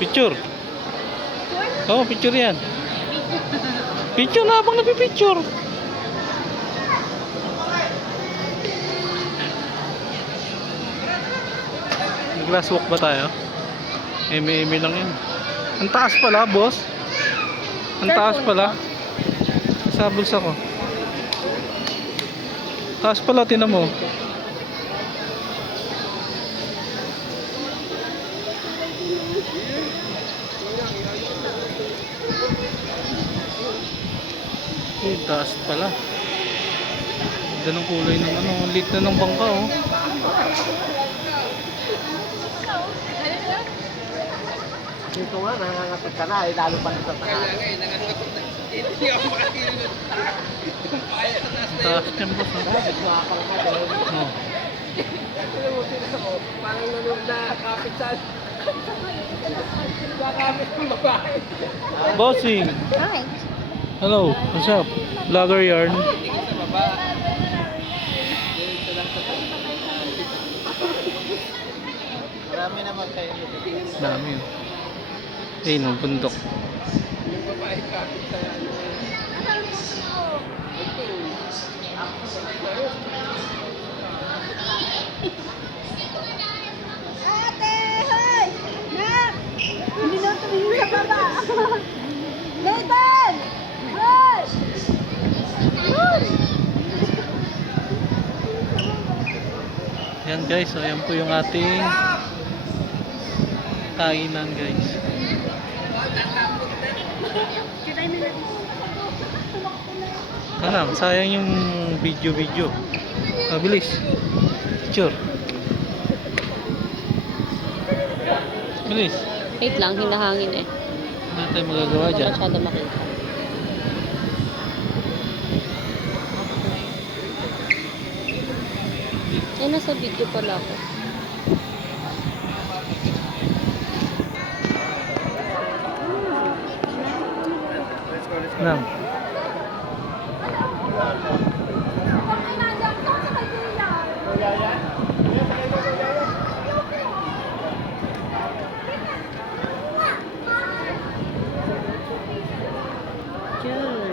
Picture. Oo, picture yan. Picture na habang nagpipicture. Glass walk ba tayo? Eme lang yun. Ang taas pala, boss. Ang taas pala. Sa bulsa ko. Taas pala, tinan mo. Taas pala. Ganda ng kulay ng ano. Lit na ng bangka, oh. Dito nga, nangangatot ka na, lalo pa nito pa. Taas niyan, boss. Oh. Parang nanonood na kapit sa... Nakakapit ng babae. Bossing. Hi. Hello, what's up? Vlogger yarn. Marami naman kayo. Dami yun. Eh, no, bundok. Yung babae kapit sa... Ate! Hoy! Nak! Hindi na tumingin sa baba. Nathan! Hoy! Hoy! Yan guys, so yan po yung ating kainan guys. Kita mo na. Alam, sayang yung video. Mabilis. Picture. Bilis. Wait lang, hinahangin eh. Ano tayo magagawa Hindi dyan? masyado makita. Eh, nasa video pala ako. Lang. Diyan.